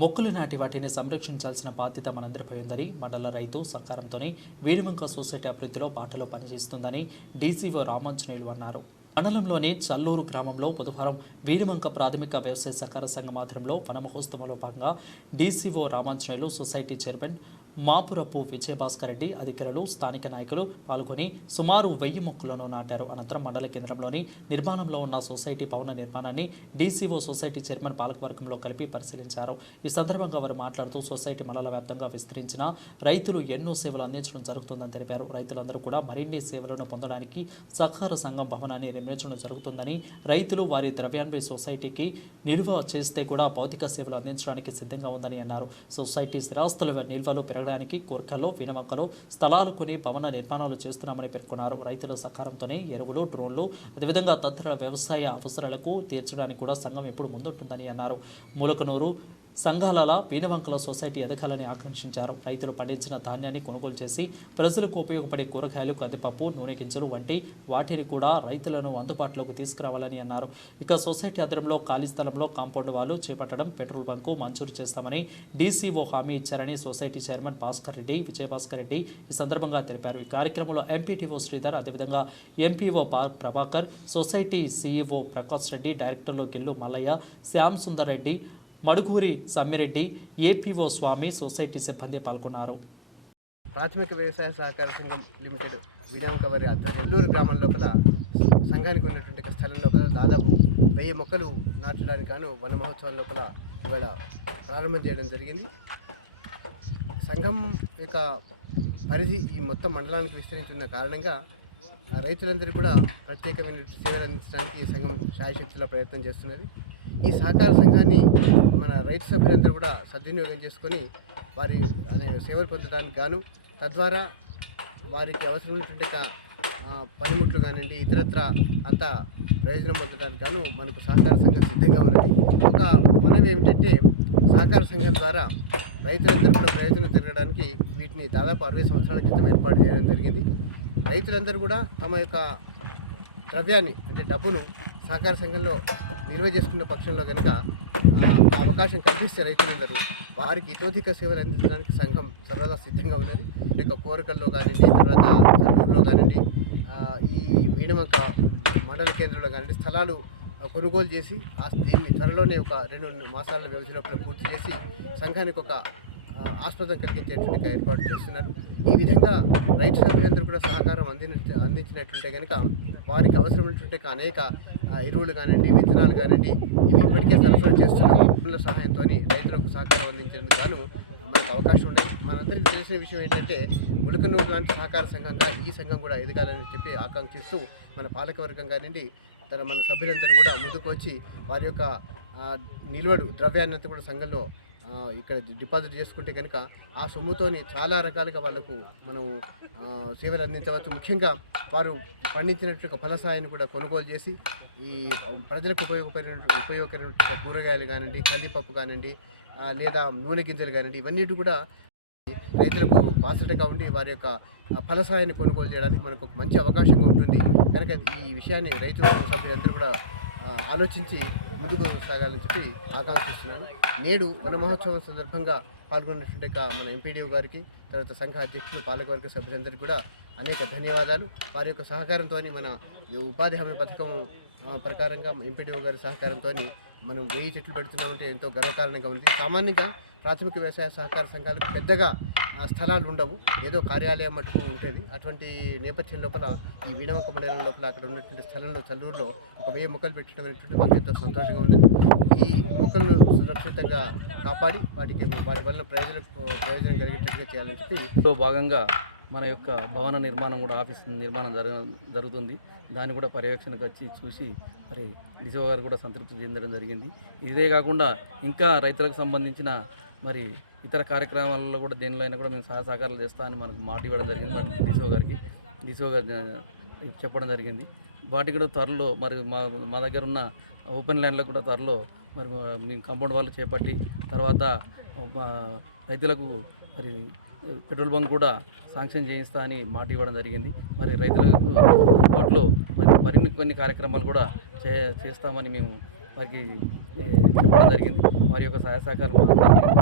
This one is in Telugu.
మొక్కలు నాటి వాటిని సంరక్షించాల్సిన బాధ్యత మనందరిపై ఉందని మండల రైతు సహకారంతోనే వేణుమంక సొసైటీ అభివృద్ధిలో బాటలో పనిచేస్తుందని డీసీఓ రామాంజనేయులు అన్నారు. మండలంలోని చల్లూరు గ్రామంలో బుధవారం వీరిమంక ప్రాథమిక వ్యవసాయ సహకార సంఘం ఆధ్వర్యంలో వన మహోత్సవంలో భాగంగా DCO Ramanjaneyulu society chairman Mapurapu Vijayabhaskar Reddy అధికారులు స్థానిక నాయకులు పాల్గొని సుమారు వెయ్యి మొక్కలను నాటారు. అనంతరం మండల కేంద్రంలోని నిర్మాణంలో ఉన్న సొసైటీ భవన నిర్మాణాన్ని డీసీఓ సొసైటీ చైర్మన్ పాలకవర్గంలో కలిపి పరిశీలించారు. ఈ సందర్భంగా వారు మాట్లాడుతూ సొసైటీ మండల వ్యాప్తంగా విస్తరించిన రైతులు ఎన్నో సేవలు అందించడం జరుగుతుందని తెలిపారు. రైతులందరూ కూడా మరిన్ని సేవలను పొందడానికి సహకార సంఘం భవనాన్ని నిర్మించడం జరుగుతుందని రైతులు వారి ద్రవ్యాన్వయ సొసైటీకి నిల్వ చేస్తే కూడా భౌతిక సేవలు అందించడానికి సిద్ధంగా ఉందని అన్నారు. సొసైటీ స్థిరాస్తుల నిల్వలు పెరగడానికి కోర్కలో వినమకలో స్థలాలు కొని భవన నిర్మాణాలు చేస్తున్నామని పేర్కొన్నారు. రైతుల సహకారంతోనే ఎరువులు డ్రోన్లు అదేవిధంగా తదితర వ్యవసాయ అవసరాలకు తీర్చడానికి కూడా సంఘం ఎప్పుడు ముందుంటుందని అన్నారు. మూలకనూరు సంఘాల పీనవంకల సొసైటీ ఎదగాలని ఆకాంక్షించారు. రైతులు పండించిన ధాన్యాన్ని కొనుగోలు చేసి ప్రజలకు ఉపయోగపడే కూరగాయలు కందిపప్పు నూనె గింజలు వంటి వాటిని కూడా రైతులను అందుబాటులోకి తీసుకురావాలని అన్నారు. ఇక సొసైటీ ఆధ్వర్యంలో ఖాళీ స్థలంలో కాంపౌండ్ వాళ్ళు చేపట్టడం పెట్రోల్ బంకు మంజూరు చేస్తామని డీసీఓ హామీ ఇచ్చారని సొసైటీ చైర్మన్ భాస్కర్ రెడ్డి విజయభాస్కర్ రెడ్డి ఈ సందర్భంగా తెలిపారు. ఈ కార్యక్రమంలో ఎంపీటీఓ శ్రీధర్ అదేవిధంగా MPO Prabhakar society CEO Prakash Reddy డైరెక్టర్లు గిల్లు మల్లయ్య శ్యామ్ సుందర్ రెడ్డి మడుగూరి సమ్మిరెడ్డి ఏపీఓ స్వామి సొసైటీ సిబ్బంది పాల్గొన్నారు. ప్రాథమిక వ్యవసాయ సహకార సంఘం లిమిటెడ్ విడాంక కవరి ఆధ్వర్యం నెల్లూరు గ్రామం లోపల సంఘానికి ఉన్నటువంటి స్థలం లోపల దాదాపు వెయ్యి మొక్కలు నాటడానికి గాను వన మహోత్సవం లోపల ఇవాళ ప్రారంభం చేయడం జరిగింది. సంఘం యొక్క పరిధి ఈ మొత్తం మండలానికి విస్తరించున్న కారణంగా ఆ రైతులందరూ కూడా ప్రత్యేకమైన సేవలు అందించడానికి ఈ సంఘం శాయశక్తిలో ప్రయత్నం చేస్తున్నది. ఈ సహకార సంఘాన్ని మన రైతు సభ్యులందరూ కూడా సద్వినియోగం చేసుకొని వారి అనే సేవలు పొందడానికి గాను తద్వారా వారికి అవసరమైనటువంటి పనిముట్లు కానివ్వండి ఇతరత్ర అంతా ప్రయోజనం పొందడానికి గాను మనకు సహకార సంఘం సిద్ధంగా ఉన్నది. ఒక మనవి ఏమిటంటే సహకార సంఘం ద్వారా రైతులందరూ కూడా ప్రయోజనం జరగడానికి వీటిని దాదాపు అరవై సంవత్సరాల క్రితం ఏర్పాటు చేయడం జరిగింది. రైతులందరూ కూడా తమ యొక్క ద్రవ్యాన్ని అంటే డబ్బును సహకార సంఘంలో నిల్వ చేసుకున్న పక్షంలో కనుక అవకాశం కల్పిస్తే రైతులందరూ వారికి ఇతోధిక సేవలు అందించడానికి సంఘం సర్వదా సిద్ధంగా ఉన్నది. ఇక కోరికల్లో కానివ్వండి తర్వాత చదువుల్లో కానివ్వండి ఈ వీణమంక మండల కేంద్రంలో కానివ్వండి స్థలాలు కొనుగోలు చేసి ఆ దీన్ని త్వరలోనే ఒక రెండు మాసాల వ్యవధిలో పూర్తి చేసి సంఘానికి ఒక ఆస్పదం కలిగించేటువంటి ఏర్పాటు చేస్తున్నారు. ఈ విధంగా రైతు సభ్యులందరూ కూడా సహకారం అందిన అందించినట్లుంటే కనుక వారికి అవసరమైనటువంటి అనేక ఎరువులు కానివ్వండి విత్తనాలు కానివ్వండి ఇవి ఇప్పటికే సరఫరా చేస్తున్న సహాయంతో రైతులకు సహకారం అందించేందుకు గాను మనకు అవకాశం ఉన్నాయి. మనందరికీ తెలిసిన విషయం ఏంటంటే ములకనూరు లాంటి సహకార సంఘంగా ఈ సంఘం కూడా ఎదగాలని చెప్పి ఆకాంక్షిస్తూ మన పాలకవర్గం కానివ్వండి తన మన సభ్యులందరూ కూడా ముందుకు వచ్చి వారి యొక్క నిల్వడు ద్రవ్యాన్ని కూడా సంఘంలో ఇక్కడ డిపాజిట్ చేసుకుంటే కనుక ఆ సొమ్ముతోని చాలా రకాలుగా వాళ్ళకు మనం సేవలు అందించవచ్చు. ముఖ్యంగా వారు పండించినట్టు ఫలసాయాన్ని కూడా కొనుగోలు చేసి ఈ ప్రజలకు ఉపయోగపడిన ఉపయోగకరమైన కూరగాయలు కానివ్వండి కందిపప్పు కానివ్వండి లేదా నూనె గింజలు కానివ్వండి ఇవన్నీ కూడా రైతులకు బాసటగా ఉండి వారి యొక్క ఫలసాయాన్ని కొనుగోలు చేయడానికి మనకు ఒక మంచి అవకాశంగా ఉంటుంది. కనుక ఈ విషయాన్ని రైతు సభ్యులందరూ కూడా ఆలోచించి ముందుకు సాగాలని చెప్పి ఆకాంక్షిస్తున్నాను. నేడు వన మహోత్సవం సందర్భంగా పాల్గొన్నటువంటి మన ఎంపీడీఓ గారికి తర్వాత సంఘ అధ్యక్షులు పాలకవర్గ సభ్యులందరికీ కూడా అనేక ధన్యవాదాలు. వారి యొక్క సహకారంతో మన ఉపాధి హామీ పథకం ప్రకారంగా ఎంపీడీఓ గారి సహకారంతో మనం వెయ్యి చెట్లు పెడుతున్నామంటే ఎంతో గర్వకారణంగా ఉంది. సామాన్యంగా ప్రాథమిక వ్యవసాయ సహకార సంఘాలకు పెద్దగా స్థలాలు ఉండవు. ఏదో కార్యాలయం మటుకు ఉంటుంది. అటువంటి నేపథ్యం లోపల ఈ వీణవక మండలం లోపల అక్కడ ఉన్నటువంటి స్థలంలో చల్లూరులో ఒక వెయ్యి మొక్కలు పెట్టడం అనేటువంటి మాకు ఎంతో సంతోషంగా ఉండేది ఈ మొక్కలను సురక్షితంగా కాపాడి వాటికి వాటి వల్ల ప్రయోజనం ప్రయోజనం కలిగేటట్టుగా చేయాలని చెప్పి భాగంగా మన యొక్క భవన నిర్మాణం కూడా ఆఫీస్ నిర్మాణం జరగ జరుగుతుంది. దాన్ని కూడా పర్యవేక్షణకు వచ్చి చూసి మరి డిసో గారు కూడా సంతృప్తి చెందడం జరిగింది. ఇదే కాకుండా ఇంకా రైతులకు సంబంధించిన మరి ఇతర కార్యక్రమాలలో కూడా దేనిలో అయినా కూడా మేము సహా సహకారాలు చేస్తా అని మనకు మాట ఇవ్వడం జరిగింది మన డిసో గారికి. డిసో గారు చెప్పడం జరిగింది. వాటి కూడా త్వరలో మరి మా మా దగ్గర ఉన్న ఓపెన్ ల్యాండ్లో కూడా త్వరలో మరి మేము కంపౌండ్ వాళ్ళు చేపట్టి తర్వాత రైతులకు మరి పెట్రోల్ బంక్ కూడా శాంక్షన్ చేయిస్తా అని మాట ఇవ్వడం జరిగింది. మరి రైతులకు అందుబాటులో మరి మరిన్ని కొన్ని కార్యక్రమాలు కూడా చే చేస్తామని మేము వారికి చెప్పడం జరిగింది. వారి యొక్క సహాయ సహకారం